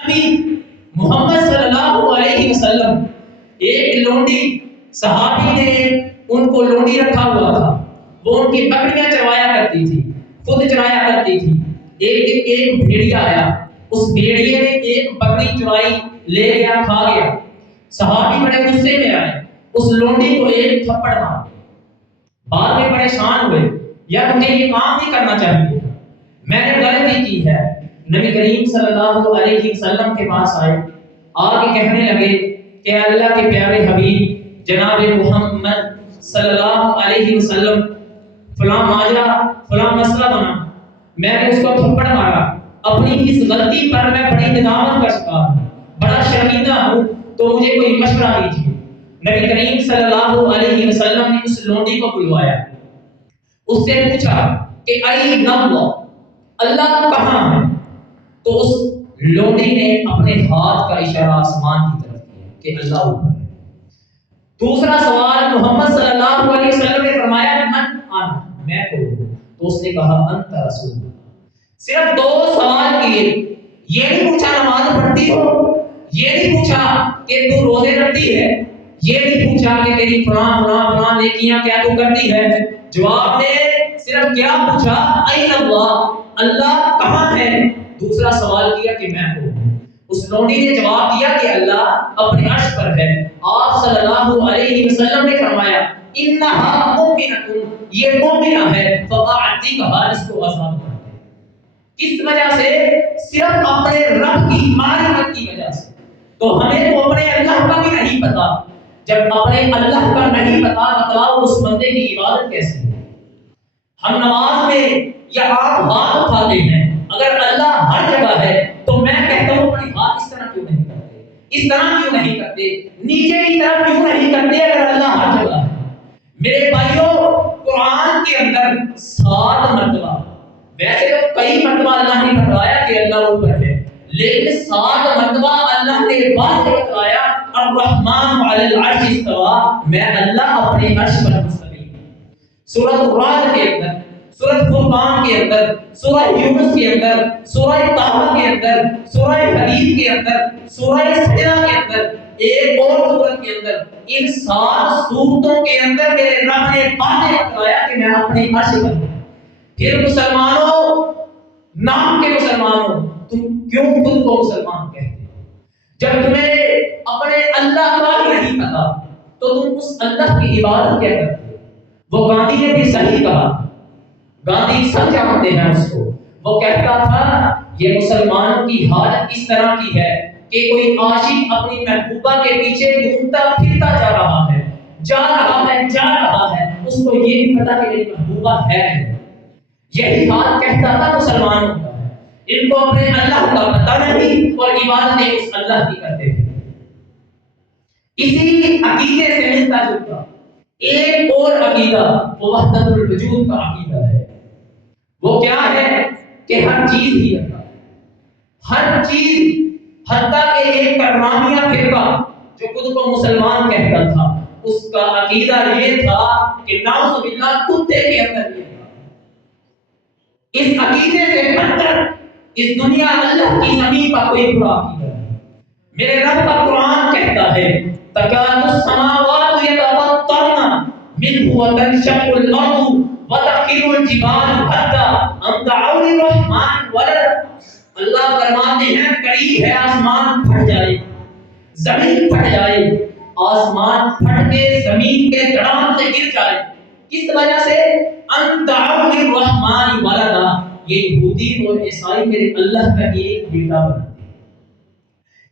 نبی محمد صلی اللہ علیہ وسلم ایک لونڈی صحابی نے ان کو لونڈی رکھا ہوا تھا، وہ ان کی بکریاں چرایا کرتی تھی، خود چرایا کرتی تھی۔ ایک بھیڑیا آیا، اس بھیڑیے نے ایک بکری چرائی، لے گیا، کھا گیا۔ صحابی بڑے غصے میں آئے، اس لونڈی کو ایک تھپڑ مارا۔ بعد میں پریشان ہوئے، یا مجھے یہ کام نہیں کرنا چاہیے، میں نے غلطی کی ہے۔ نبی کریم صلی اللہ علیہ وسلم کے پاس آئے، آگے کہنے لگے کہ اللہ کے پیارے حبیب جناب محمد صلی اللہ علیہ وسلم، فلاں ماجرا فلاں مسئلہ بنا، میں نے اس کو تھپڑ مارا، اپنی اس غلطی پر میں بڑی ندامت کا شکار ہوں، بڑا شرمندہ ہوں، تو مجھے کوئی مشورہ دیجیے۔ نبی کریم صلی اللہ علیہ وسلم نے اس لونڈی کو بلوایا، اس سے پوچھا کہ ائی اللہ، اللہ کہاں ہے؟ تو اس لونڈی نے اپنے ہاتھ کا اشارہ آسمان کی طرف کیا کہ اللہ اوپر ہے۔ دوسرا سوال محمد صلی اللہ علیہ وسلم نے فرمایا من انا، میں کون ہوں؟ تو اس نے کہا انت رسول اللہ۔ صرف دو سوال کیے، یہ نہیں پوچھا نماز پڑھتی ہو، یہ نہیں پوچھا کہ تو روزے رکھتی ہے، یہ نہیں پوچھا کہ تیری فلاں فلاں فلاں نیکیاں کیا تو کرتی ہے۔ جواب نے صرف کیا پوچھا این اللہ، اللہ کہاں ہے؟ دوسرا سوال کیا کہ میں کون ہوں؟ اس لونڈی نے جواب دیا کہ اللہ اپنے عرش پر ہے۔ آپ صلی اللہ علیہ وسلم نے فرمایا انہا مومنۃ، یہ مومنہ ہے، فاعتقھا، اس کو آزاد کر دے۔ کس وجہ سے؟ صرف اپنے رب کی معرفت کی وجہ سے۔ تو ہمیں تو اپنے اللہ کا بھی نہیں پتا، جب اپنے اللہ کا نہیں پتا، بتلاؤ اس بندے کی عبادت کیسے ہے؟ ہم نماز میں یا آپ ہاتھ اٹھاتے ہیں، اگر اللہ ہر جگہ ہے تو میں کہتا ہوں اپنے ہاتھ اس طرح کیوں نہیں کرتے، اس طرح کیوں نہیں کرتے، نیچے کی طرف کیوں نہیں کرتے اگر اللہ ہر جگہ ہے؟ میرے بھائیوں، قرآن کے اندر 7 مرتبہ، ویسے تو کئی مرتبہ اللہ نے بتایا کہ اللہ اوپر ہے، لیکن 7 مرتبہ اللہ نے واضح بتایا الرحمن علی العرش استوى، میں اللہ اپنے عرش پر مستوی ہوں۔ سورۃ الرعد کے اندر، سورۃ فرقان کے اندر، سورہ یونس کے اندر، سورہ طہ کے اندر، سورہ حدید کے اندر، سورہ سجدہ کے اندر، ایک اور سورت کے اندر، ان 7 سورتوں کے اندر میرے رب نے واضح بتایا کہ میں اپنے عرش پر ہوں۔ پھر مسلمانوں، نام کے مسلمانوں، تم کیوں خود کو مسلمان کہتے ہو؟ جب تمہیں اپنے اللہ کا ہی نہیں پتا تو تم اس اللہ کی عبادت کیا کرتے ہو؟ وہ گاندھی نے بھی صحیح کہا، گاندھی سب جانتے ہیں اس کو، وہ کہتا تھا یہ مسلمانوں کی حالت اس طرح کی ہے کہ کوئی عاشق اپنی محبوبہ کے پیچھے گھومتا پھرتا جا رہا ہے، جا رہا ہے، جا رہا ہے، اس کو یہ نہیں پتا کہ میری محبوبہ ہے۔ یہی حال کہتا تھا مسلمانوں کا ہے، ان کو اپنے اللہ کا پتہ نہیں اور عبادتیں اس اللہ کی کرتے ہیں۔ اسی عقیدے سے ملتا جلتا ایک اور عقیدہ، وہ وحدت الوجود کا عقیدہ ہے۔ وہ کیا ہے کہ ہر چیز ہی اللہ ہے، ہر چیز، حتیٰ کہ ایک کرامیہ فرقہ جو خود کو مسلمان کہتا تھا، اس کا عقیدہ یہ تھا کہ نعوذ باللہ کتے کے اندر یہ تھا۔ اس عقیدے سے اندر اس دنیا اللہ کی زمین کا کوئی برا عقیدہ نہیں۔ میرے رب کا قرآن کہتا ہے تکاد السماوات یتفطرن منہ وتنشق الارض وتخر الجبال حتى ان دعوا للرحمن ولدا۔ اللہ فرماتے ہیں قریب ہے آسمان پھٹ جائے، زمین پھٹ جائے، آسمان پھٹ کے زمین کے دڑام سے گر جائے۔ کس وجہ سے؟ ان دعوا للرحمن ولدا، یہ یہودی اور عیسائی میرے اللہ کا ایک بیٹا بناتے ہیں۔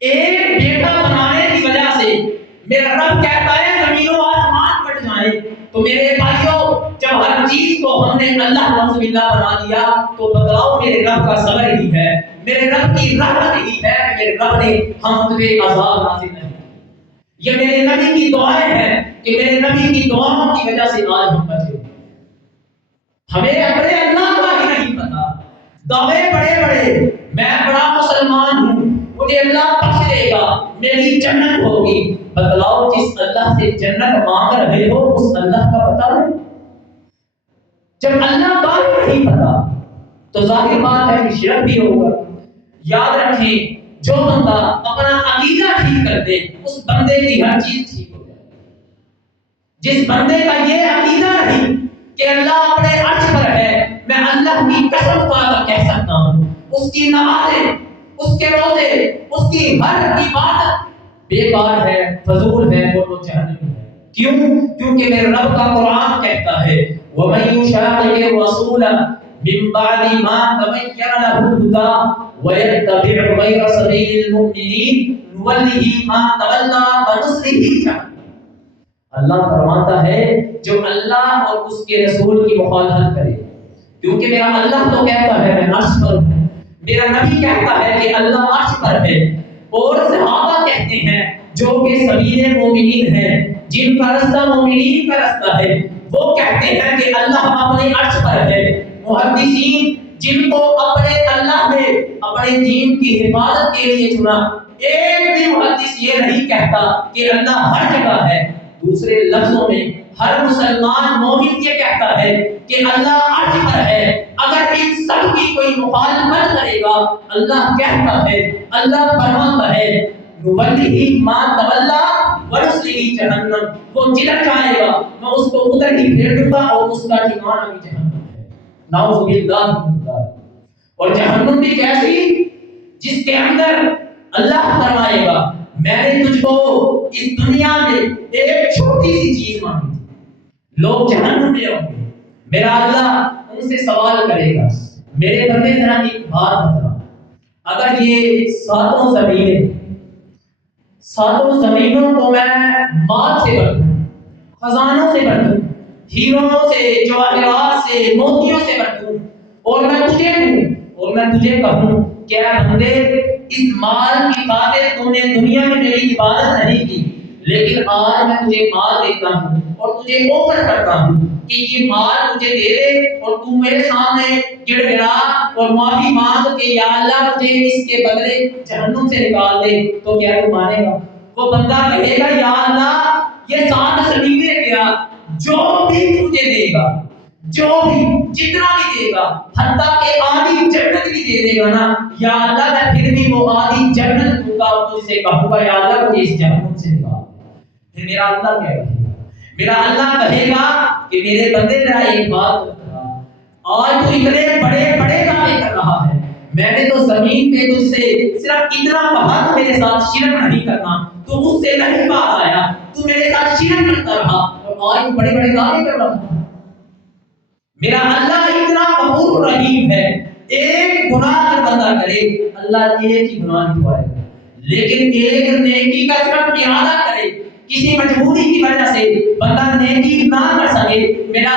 ایک بیٹا بنانے کی وجہ سے میرا رب کہتا ہے زمین و آسمان پھٹ جائے۔ تو میرے بھائیوں، جب ہر چیز کو ہم نے اللہ نعوذ باللہ بنا دیا تو بتلاؤ میرے رب کا صبر ہی ہے، میرے رب کی رحمت ہی ہے کہ میرے رب نے ہم پہ عذاب نازل نہیں کیا۔ یہ میرے نبی کی دعائیں ہیں کہ میرے نبی کی دعاؤں کی وجہ سے آج ہم بچے۔ ہمیں اپنے اللہ کا ہی نہیں پتا، دعوے بڑے بڑے، میں بڑا مسلمان ہوں، مجھے اللہ بخش دے گا، میری جنت ہوگی۔ بتلاؤ جس اللہ سے جنت مانگ رہے ہو اس اللہ کا پتہ ہے؟ جب اللہ کا نہیں پتا تو ظاہر بات ہے کہ شرک بھی ہوگا۔ یاد رکھیں جو بندہ اپنا عقیدہ ٹھیک کر دے اس بندے کی ہر چیز ٹھیک ہو جائے. جس بندے کا یہ عقیدہ نہیں کہ اللہ اپنے عرش پر ہے، میں اللہ کی قسم کھا کر کہہ سکتا ہوں اس کی نمازیں، اس کے روزے، اس کی ہر عبادت بیکار ہے، فضول ہے اور وہ جہنمی ہے. کیوں؟ کیونکہ میرے رب کا قرآن کہتا ہے وَمَن يُشَاقِقِ الرَّسُولَ مِن بَعْدِ مَا تَبَيَّنَ لَهُ الْهُدَىٰ وَيَتَّبِعْ غَيْرَ سَبِيلِ الْمُؤْمِنِينَ نُوَلِّهِ مَا تَوَلَّىٰ وَنُصْلِهِ جَهَنَّمَ. اللہ فرماتا ہے جو اللہ اور اس کے رسول کی مخالفت کرے، کیونکہ میرا اللہ تو کہتا ہے میں عرش پر ہوں، میرا نبی کہتا ہے کہ اللہ عرش پر ہے، اور صحابہ کہتے ہیں جو کہ سبیل مومنین ہیں، جن کا رستہ مومنین کا رستہ ہے، وہ کہتے ہیں کہ اللہ اپنے عرش پر ہے. محدثین جن کو اپنے اللہ نے اپنے دین کی حفاظت کے لیے چنا، ایک بھی محدث یہ نہیں کہتا کہ اللہ ہر جگہ ہے. دوسرے لفظوں میں ہر مسلمان مومن یہ کہتا ہے کہ اللہ عرش پر ہے. اگر ان سب کی کوئی مخالفت کرے گا، اللہ کہتا ہے، اللہ فرماتا ہے نُوَلِّهِ مَا تَوَلَّىٰ وَنُصْلِهِ جَهَنَّمَ، وہ جدھر جائے گا میں اس کو ادھر ہی پھیر دوں گا اور اس کا ٹھکانہ بھی جہنم ہے. نعوذ باللہ من ذلک. اور جہنم بھی کیسی؟ جس کے اندر اللہ فرمائے گا میں نے تجھ کو اس دنیا میں ایک چھوٹی سی چیز مانگی تھی. لوگ جہنم میں ہوں گے، میرا اللہ ان سے سوال کرے گا میرے بندے ذرا ایک بات بتا، اگر یہ ساتوں زمینوں کو میں مال سے بھر دوں، خزانوں سے بھر دوں، ہیروں سے، جواہرات سے، موتیوں سے بھر دوں، اور میں تجھے دوں اور میں تجھے کہوں کیا بندے اس مال کی خاطر تم نے دنیا میں میری عبادت نہیں کی، لیکن آج میں تجھے مال دیتا ہوں اور تجھے آفر کرتا ہوں کہ یہ مال مجھے دے دے اور تم میرے سامنے گڑ گڑا اور معافی مانگ کہ یا اللہ مجھے اس کے بدلے جہنم سے نکال دے، تو کیا تو مانے گا؟ وہ بندہ کہے گا یا اللہ یہ سات زمینیں کیا، جو بھی مجھے دے گا، جو بھی جتنا بھی دے گا، حتیٰ کہ آدھی جنت بھی دے دے گا نا، یا اللہ میں پھر بھی وہ آدھی جنت دوں گا اور تجھ سے کہوں گا یا اللہ مجھے اس جہنم سے نکال. پھر میرا اللہ کیا کہے گا؟ میرا اللہ کہے گا کہ میرے بندے ذرا ایک بات بتا، آج تو اتنے بڑے بڑے دعوے کر رہا ہے، میں نے تو زمین پہ تجھ سے صرف اتنا کہا کہ میرے ساتھ شرک نہیں کرنا، تو مجھ سے نہیں بات آیا، تو میرے ساتھ شرک کرتا رہا اور آج بڑے بڑے دعوے کر رہا ہے. میرا اللہ اتنا غفور رحیم ہے، ایک گناہ اگر بندہ کرے اللہ ایک ہی گناہ دھوائے گا، لیکن ایک نیکی کا صرف ارادہ کرے، کسی مجبوری کی وجہ سے بندہ نیکی نہ کر سکے، میرا